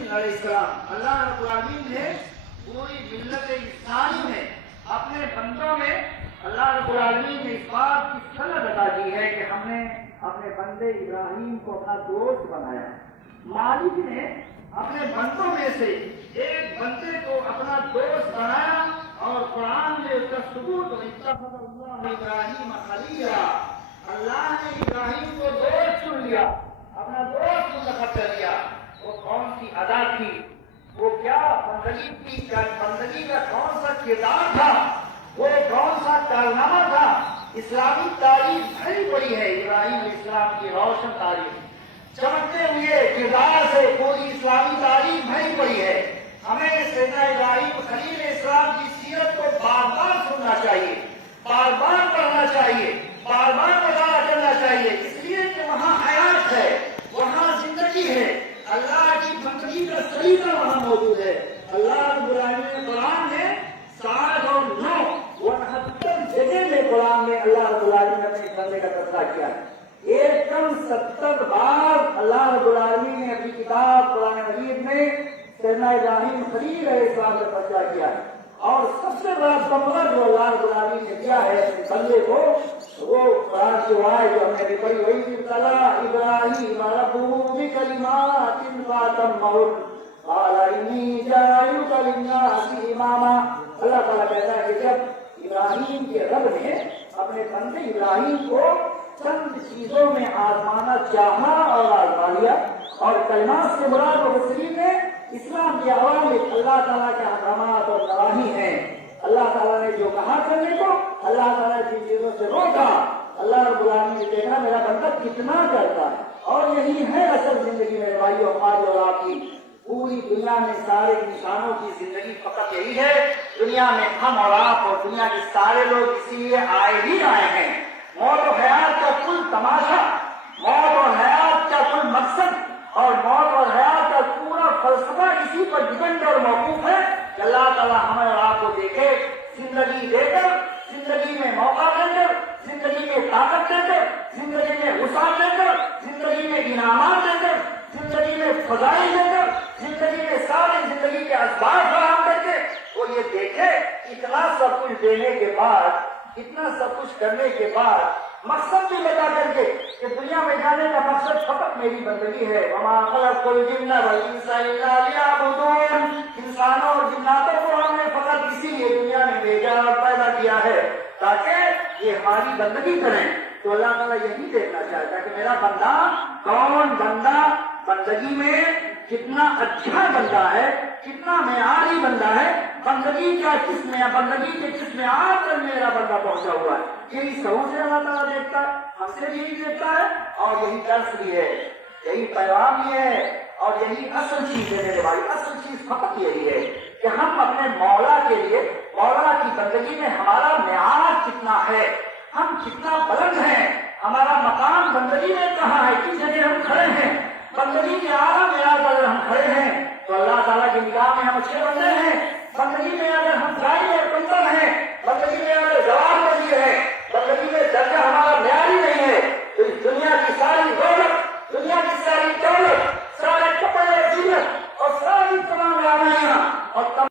علیہ السلام اللہ رب العالمین نے پوری ملت اسلامی میں اپنے بندوں میں اللہ رب العالمین نے اس بات کی سند ادا کی ہے کہ ہم نے اپنے بندے ابراہیم کو اپنا دوست بنایا. مالک نے اپنے بندوں میں سے ایک بندے کو اپنا دوست بنایا اور قرآن میں اس کا ثبوت اتخذ اللہ ابراہیم خلیلا. اللہ نے ابراہیم کو دوست چن لیا, اپنا دوست منتخب کر لیا. وہ کون سی ادا تھی, وہ کیا بندگی تھی, کیا بندگی کا کون سا کردار تھا, وہ کون سا کارنامہ تھا. اسلامی تاریخ بھری پڑی ہے ابراہیم علیہ السلام کی روشن تاریخ, چمکتے ہوئے کردار سے پوری اسلامی تاریخ بھری پڑی ہے. ہمیں سیدنا ابراہیم خلیل اسلام کی سیرت کو بار بار سننا چاہیے, بار بار پڑھنا چاہیے, بار بار مطالعہ کرنا چاہیے, اس لیے کہ وہاں حیات ہے, وہاں زندگی ہے, اللہ کی بندگی کا طریقہ وہاں موجود ہے. اللہ رب العالمین نے قرآن میں 7 اور 9 69 جگہ میں قرآن میں اللہ رب العالمین نے اپنے بندے کا تذکرہ کیا ہے. ایک کم 70 بار اللہ رب العالمین نے اپنی کتاب قرآن مجید میں سیدنا ابراہیم خلیل علیہ السلام کا تذکرہ کیا ہے. اور سب سے بڑا تمغہ جو اللہ رب العالمین نے کیا ہے اپنے بندے کو, وہ قرآن کی آیت جو ہم نے ابھی پڑھی وہی ابتلیٰ ابراہیم ربہ بکلمات فاتمہن قال انی جاعلک للناس اماما. اللہ تعالیٰ کہتا ہے کہ جب ابراہیم کے رب نے اپنے بندے ابراہیم کو چند چیزوں میں آزمانا چاہا اور آزما لیا, اور کلمات سے مراد مفسرین نے اسلام کے عوامل اللہ تعالیٰ کے احکامات اور نواہی ہیں. اللہ تعالیٰ نے جو کہا کرنے کو, اللہ تعالیٰ جن چیزوں سے روکا, اللہ رب العالمین نے دیکھا میرا بندہ کتنا کرتا ہے. اور یہی ہے اصل زندگی میں بھائیو ہماری اور آپ کی. پوری دنیا میں سارے انسانوں کی زندگی فقط یہی ہے, دنیا میں ہم اور آپ اور دنیا کے سارے لوگ اسی لیے آئے ہی آئے ہیں. موت و حیات کا کل تماشا, موت اور حیات کا کل مقصد اور موت اور حیات کا پورا فلسفہ اسی پر ڈپینڈ اور موقوف ہے کہ اللہ تعالیٰ ہمیں اور آپ کو دیکھے, زندگی دے کر, زندگی میں موقع دے کر, زندگی میں طاقت دے کر, زندگی میں وسعت دے کر, زندگی میں انعامات دے کر, زندگی میں فضائل دے کر, زندگی میں ساری زندگی کے اسباب فراہم کر کے وہ یہ دیکھے. اتنا سب کچھ دینے کے بعد, اتنا سب کچھ کرنے کے بعد, مقصد بھی بتا کر کے کہ دنیا میں جانے کا مقصد فقط میری بندگی ہے. وما خلقت الجن والانس الا لیعبدون. انسانوں اور جناتوں کو ہم نے فقط اسی لیے دنیا میں بھیجا اور پیدا کیا ہے تاکہ یہ ہماری بندگی کریں. تو اللہ تعالیٰ یہی دیکھنا چاہتا ہے کہ میرا بندہ کون بندہ بندگی میں کتنا اچھا بندہ ہے, کتنا معیاری بندہ ہے, بندگی کا کس میں, بندگی کے کس معیار پر میرا بندہ پہنچا ہوا ہے. یہی سہو سے اللہ تعالیٰ دیکھتا ہے, ہم سے بھی یہی دیکھتا ہے, اور یہی درس بھی ہے, یہی پیغام بھی ہے, اور یہی اصل چیز ہے میرے بھائی. اصل چیز فقط یہی ہے کہ ہم اپنے مولا کے لیے, مولا کی بندگی میں ہمارا معیار کتنا ہے, ہم کتنا بلند ہیں, ہمارا مقام بندگی میں کہاں ہے, کس جگہ ہم کھڑے ہیں. بندگی کے اعلیٰ معیار پر اگر ہم کھڑے ہیں تو اللہ تعالیٰ کی نگاہ میں ہم اچھے بندے ہیں. بندگی میں اگر ہم جائیں اور بندر ہیں